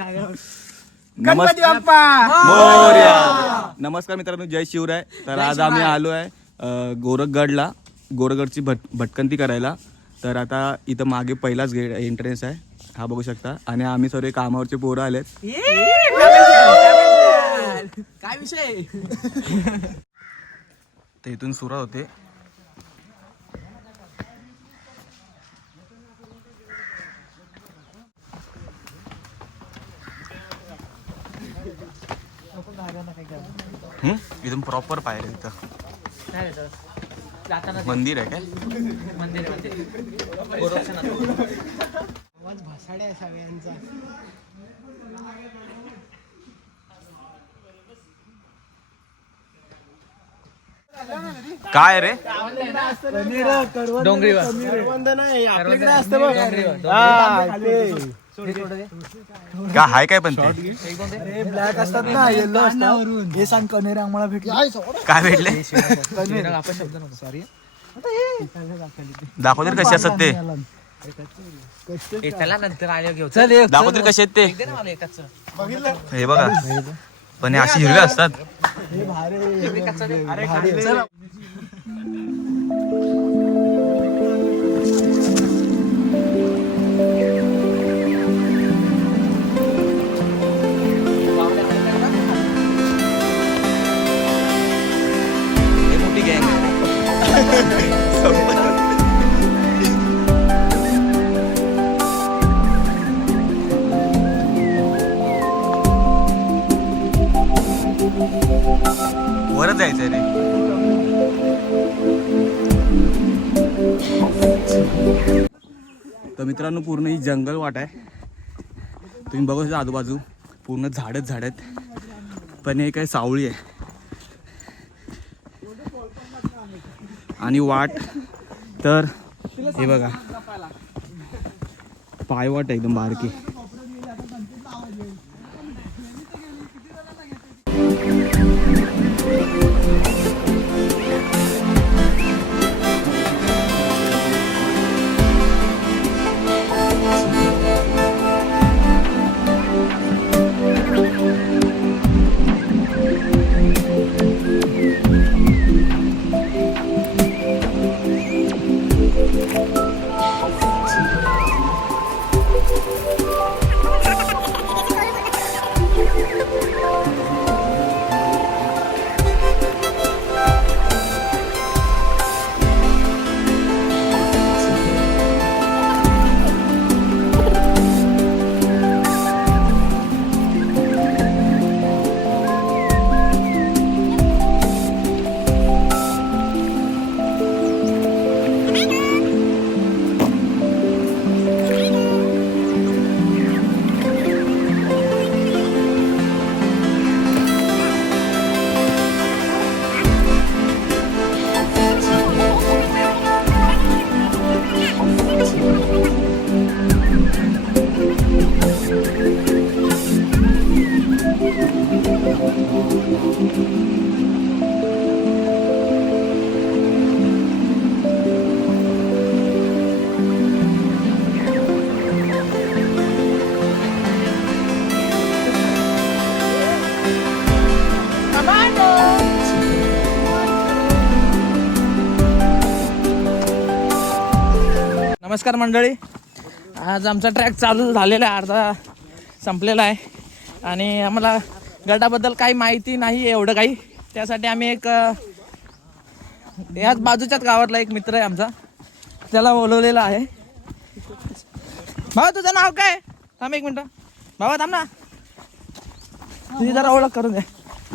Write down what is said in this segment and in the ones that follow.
गणपती बाप्पा मोरया. नमस्कार मित्रांनो, जय शिवराय. तर आज आम्ही आलो आहे गोरखगडला, गोरखगडची भटकंती करायला. तर आता इथं मागे पहिलाच गेट एंट्रन्स आहे, हा बघू शकता. आणि आम्ही सर्व कामावरचे पोरं आलेत. काय विषय तर इथून सुरुवात होते. इथून प्रॉपर पायऱ्या इथं मंदिर आहे काय? भासाड्या सगळ्यांचा. काय रे? डोंगरी आपल्याकडे असतं बघ. का हाय काय पण ते ब्लॅक असतात ना, येलो असतात. हे सांग कनेर आम्हाला भेटले. काय भेटले? सॉरी दाखवतील कसे असतात ते, त्याला नंतर आले घेऊ. दाखवतील कसे आहेत ते. हे बघा, पण हे अशी हिरवे असतात. हे मोठी गँग आहे. वरच जायचंय रे. तर मित्रांनो, पूर्ण ही जंगल वाट आहे. तुम्ही बघू शकता आजूबाजू पूर्ण झाडच झाड आहेत. पण हे काय सावळी आहे. आणि वाट तर हे बघा, पायवाट एकदम बारकी. नमस्कार मंडळी, आज आमचा ट्रॅक चालू झालेला आहे, अर्धा संपलेला आहे. आणि आम्हाला गडाबद्दल काही माहिती नाही एवढं काही. त्यासाठी आम्ही एक याच बाजूच्याच गावातला एक मित्र आहे आमचा, त्याला बोलवलेला आहे. भावा तुझं नाव काय? थांब एक मिनटं भावा, थांब ना, तुझी जरा ओळख करून दे.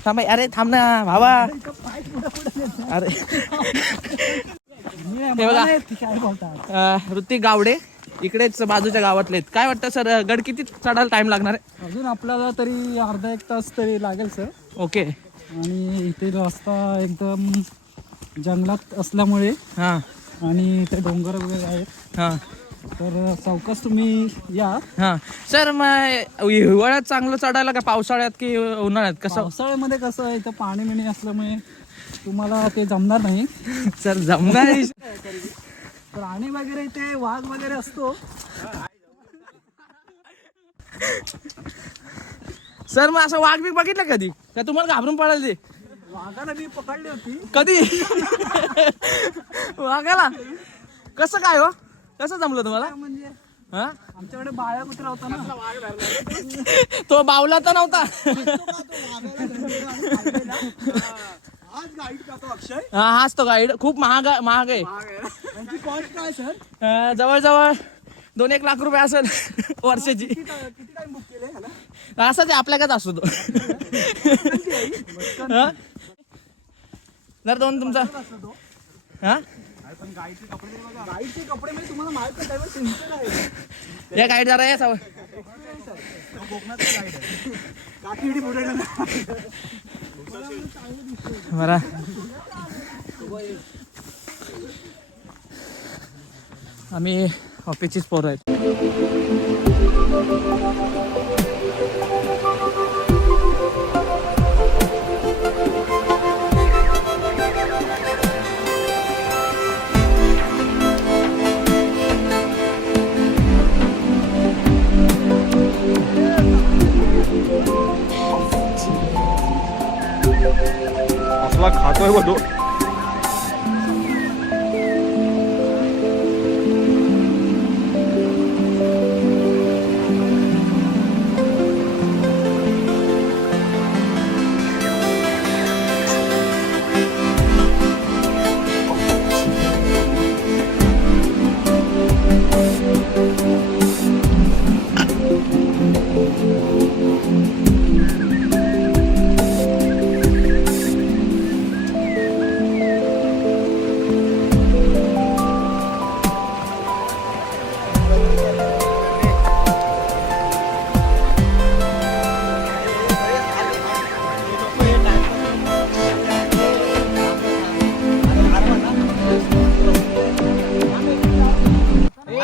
थांब, अरे थांब ना भावा. अरे हे बघा, ऋतिक गावडे इकडेच बाजूच्या गावातले आहेत. काय वाटतं सर, गड किती चढायला टाइम लागणार आहे? अजून आपल्याला तरी अर्धा एक तास तरी लागेल सर. ओके. आणि इथे रस्ता एकदम जंगलात असल्यामुळे हां आणि इथे डोंगर वगैरे आहेत, हां तर सावकाश तुम्ही या. हां सर, मग हिवाळ्यात चांगलं चढायला का पावसाळ्यात की उन्हाळ्यात कसं? पावसाळ्यामध्ये कसं इथं पाणी मिणी असल्यामुळे तुम्हाला ते जमणार नाही. सर जमणार नाही. प्राणी वगैरे इथे वाघ वगैरे असतो. सर मग असं वाघ बी बघितलं कधी का तुम्हाला घाबरून पडायचे वाघाला मी पकडली होती कधी वाघाला कसं काय हो कसं जमलं तुम्हाला म्हणजे हा आमच्याकडे बाळा कुत्रा होता ना तो बावला तर नव्हता आज गाईड करतो अक्षय हा हाच तो गाईड खूप महाग आहे त्यांची कॉस्ट काय सर जवळजवळ 2-1 लाख रुपये असेल वर्षाची किती टाइम बुक केले ह्याला असंच आपल्याकच असतो तो हा? जर दोन तुमचा हा गाईचे कपडे म्हणजे तुम्हाला माहित नाही त्यावेळेस सिंचन आहे या गाईड जरा या सवय कोकणाचा गाईड आहे काठी पुढे बरा आम्ही ऑफिसचीच पोरं आहेत असला खातोय बघ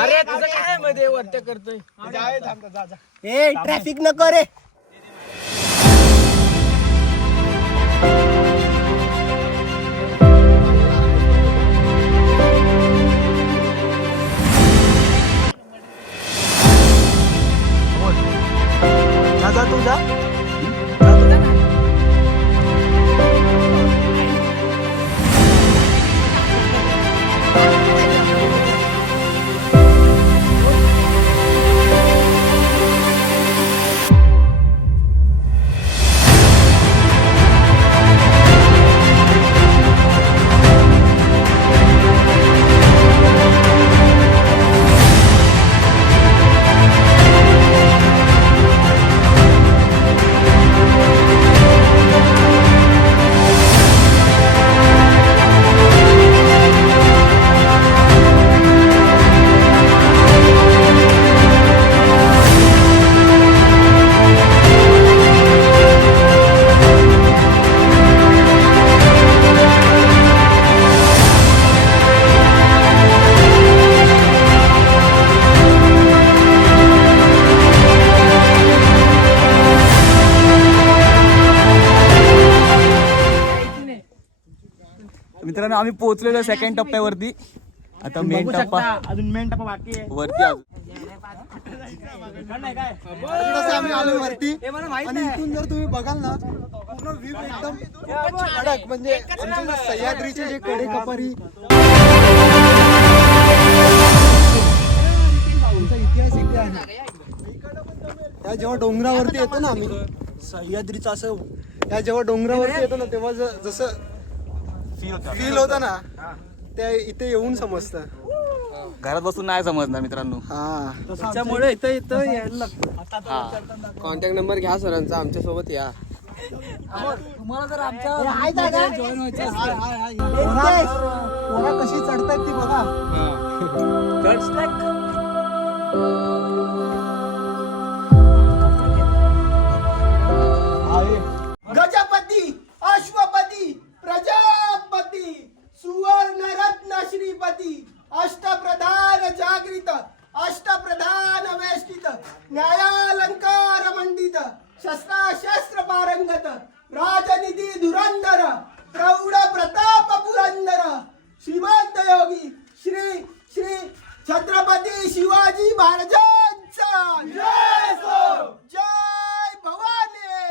अरे तुझं काय मध्ये वर्त्या करतोय ए ट्रॅफिक नको रे जा तुझा मित्रांनो आम्ही पोहोचलेलो सेकंड टप्प्यावरती आता मेन टप्पा अजून मेन टप्पा बाकी आहे वरती अजून आम्ही आलो वरती आणि इथून जर तुम्ही बघाल ना पूर्ण व्ह्यू एकदम कडक म्हणजे आमच्या सह्याद्रीचे जे कडे कपारी आमचा इतिहास इथे आहे या जेव्हा डोंगरावरती येतो ना आम्ही सह्याद्रीचं असं या जेव्हा डोंगरावरती येतो ना तेव्हा जसं फील होतं ना ते इथे येऊन समजतं घरात बसून नाही समजणार मित्रांनो हा त्याच्यामुळे इथं यायला लागतं कॉन्टॅक्ट नंबर घ्या सरांचा आमच्या सोबत या तुम्हाला जर आमच्या जॉईन व्हायचं पोरं कशी चढतायत ती बघा गजपती अश्वपती प्रजापती सुवर्ण रत्न श्रीपती अष्टप्रधान जागृत अष्टप्रधान वेष्टित न्यायालंकार मंडित शस्त्राशस्त्र पारंगत राजनिधी धुरंधर प्रौढ प्रताप पुरंदर श्रीमंत योगी श्री श्री छत्रपती शिवाजी महाराजांचा जय हो जय भवानी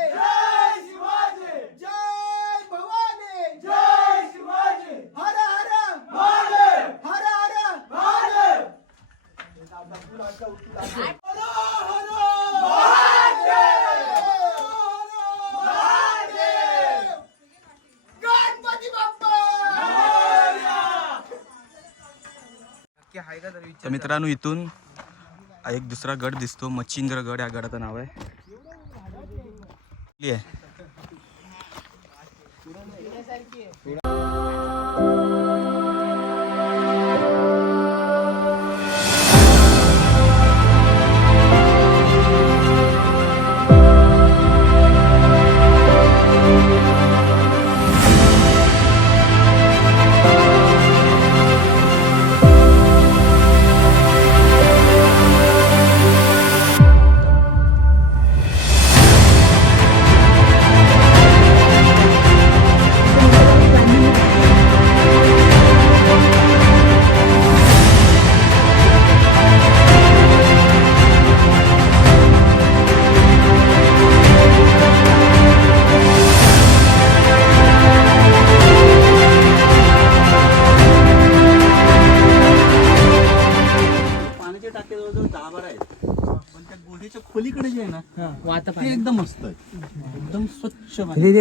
तर मित्रांनो इथून एक दुसरा गड दिसतो, मच्छिंद्रगड या गडाचं नाव आहे. पाण्याचे टाके जवळजवळ 10-12 आहेत, पण त्या गुहेच्या खोलीकडे जे आहे ना ते एकदम मस्त आहे, एकदम स्वच्छ पाणी.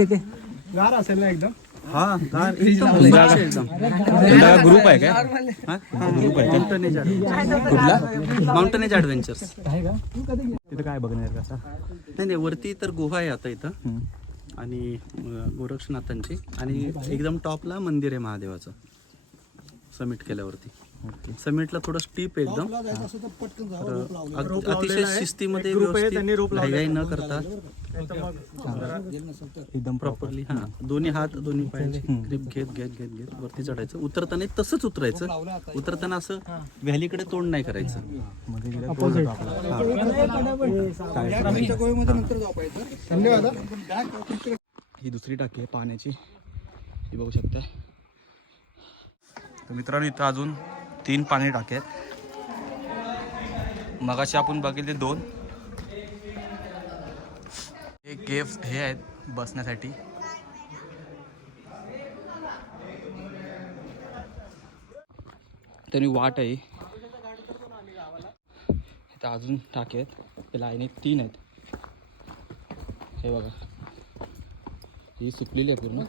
गार असेल ना एकदम. हा गार एकदम स्वच्छ एकदम. ग्रुप आहे काय? ग्रुप आहे माउंटनेज ॲडव्हेंचर्स. तिथं काय बघण्यासारखं असं? नाही नाही, वरती तर गुहा आहे आता इथं आणि गोरक्षनाथांची, आणि एकदम टॉपला मंदिर आहे महादेवाचं. समिट केल्यावरती समिटला थोडं स्टीप आहे एकदम, अतिशय शिस्तीमध्ये घाईघाई न करता एकदम प्रॉपरली हा दोन्ही हात दोन्ही पायाची ग्रीप घेत घेत घेत घेत वरती चढायचं. उतरताना तसंच उतरायचं, उतरताना असं व्हॅलीकडे तोंड नाही करायचं. धन्यवाद. ही दुसरी टाकी आहे पाण्याची, ही बघू शकता. तर मित्रांनो इथं अजून 3 पाणी टाके आहेत. मगाशी आपण बघितले 2. हे केव्ह हे आहेत बसण्यासाठी. त्यांनी वाट आहे. इथं अजून टाके आहेत, हे लाईन 3 आहेत. हे बघा, ही सुकलेली आहे पूर्ण.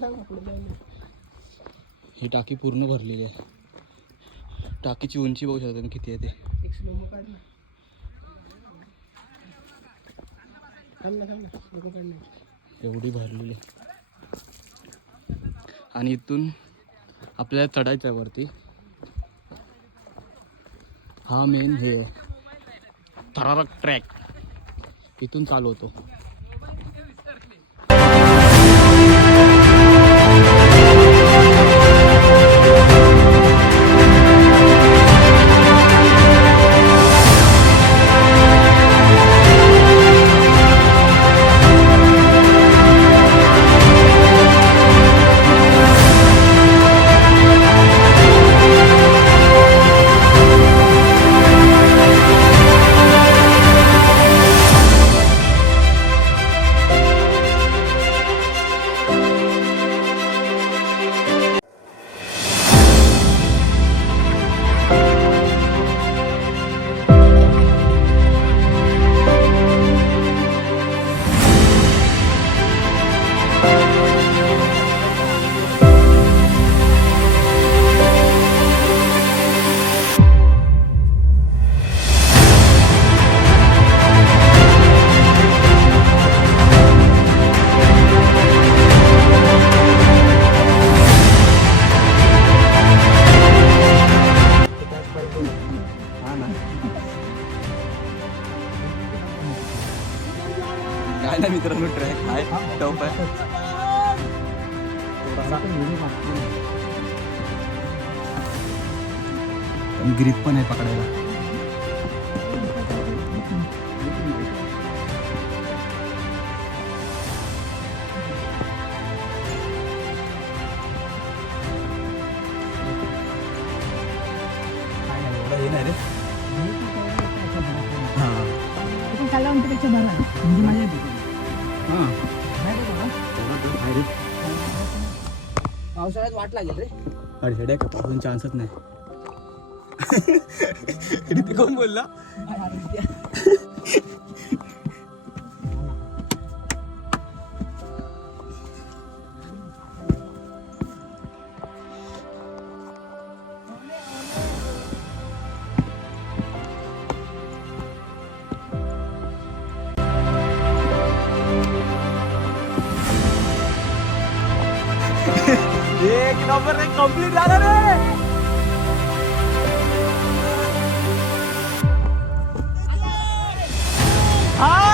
ही टाकी पूर्ण भरलेली आहे. टाकीची उंची बघू शकता किती आहे ते. एवढी भरलेली. आणि इथून आपल्याला चढायचं आहे वरती. हा मेन हे थरारक ट्रॅक इथून चालू होतो. काय ना मित्रांनो, ट्रॅक आहे टफ आहे. ग्रीप पण आहे पकडायला. हे नाही रे. पावसाळ्यात वाट लागेल रे. अडचण का पासून चान्सच नाही. ते कोण बोलला? एक नंबर रे कम्प्लीट झालं रे. हा